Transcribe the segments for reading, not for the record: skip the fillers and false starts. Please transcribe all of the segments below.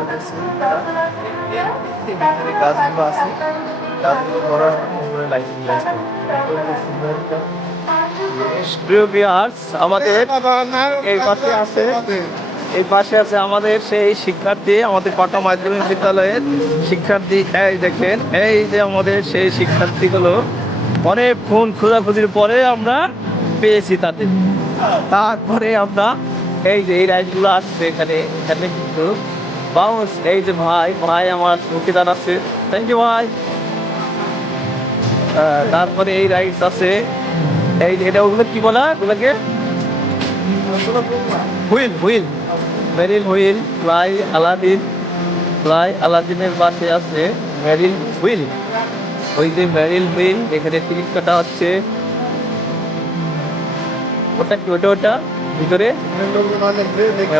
করতেছি ভিতরে গাছগুলো আছে গাছগুলো ধরার উপরে লাইটিং প্রিয় ভিউয়ার্স আমাদের এই পাশে আছে এই পাশে আছে আমাদের সেই শিক্ষার্থী আমাদের পাটা মাধ্যমিক বিদ্যালয়ের শিক্ষার্থী এই দেখেন এই যে আমাদের সেই শিক্ষার্থীগুলো অনেকক্ষণ খোঁজাখুঁজির পরে আমরা পেয়েছি তাদের তারপরে আমরা এই যে এই রাইডগুলো আসছে এখানে এখানে কিন্তু বাউন্স এই যে ভাই ভাই আমার মুখে আছে থ্যাংক ইউ ভাই তারপরে এই রাইডস আছে এই যে এটা ওগুলো কি বলা ওগুলোকে হুইল হুইল মেরিল হুইল ফ্লাই আলাদিনের পাশে আছে মেরিল হুইল ওই যে মেরিল হুইল এখানে টিকিট কাটা হচ্ছে ওটা কি ওটা ওটা ভিতরে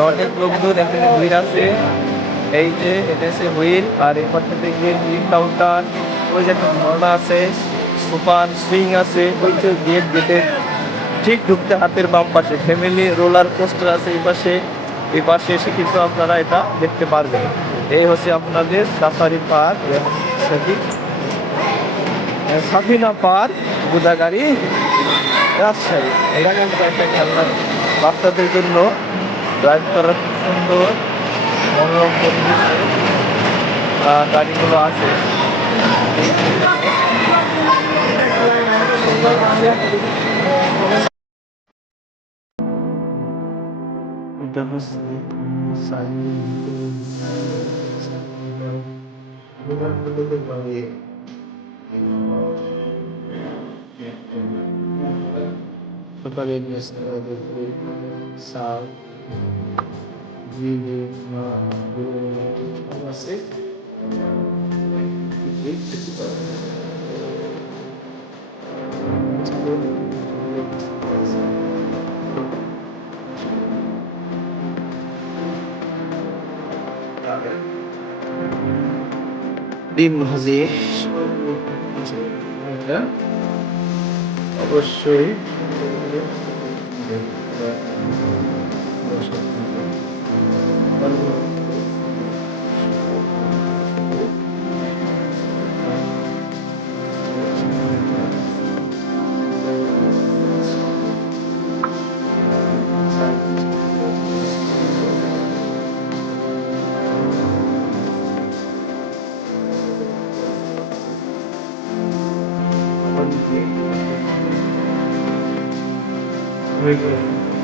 অনেক লোকজন এখানে হুইল আছে এই যে এটা হচ্ছে হুইল আর এই পাশে দেখবেন কাউন্টার ওই যে একটা ঝর্ণা আছে সুপার সুইং আছে ওই যে গেটের ঠিক ঢুকতে হাতের বাম পাশে ফ্যামিলি রোলার কোস্টার আছে এই পাশে এসে কিন্তু আপনারা এটা দেখতে পারবেন এই হচ্ছে আপনাদের safari park Safina park Godagari Rajshahi এটা কিন্তু একটা খেলনা বাচ্চাদের জন্য ড্রাইভ করার সুন্দর মনোরম পরিবেশে গাড়িগুলো আছে Sal, ডিম ভাজি অবশ্যই very good.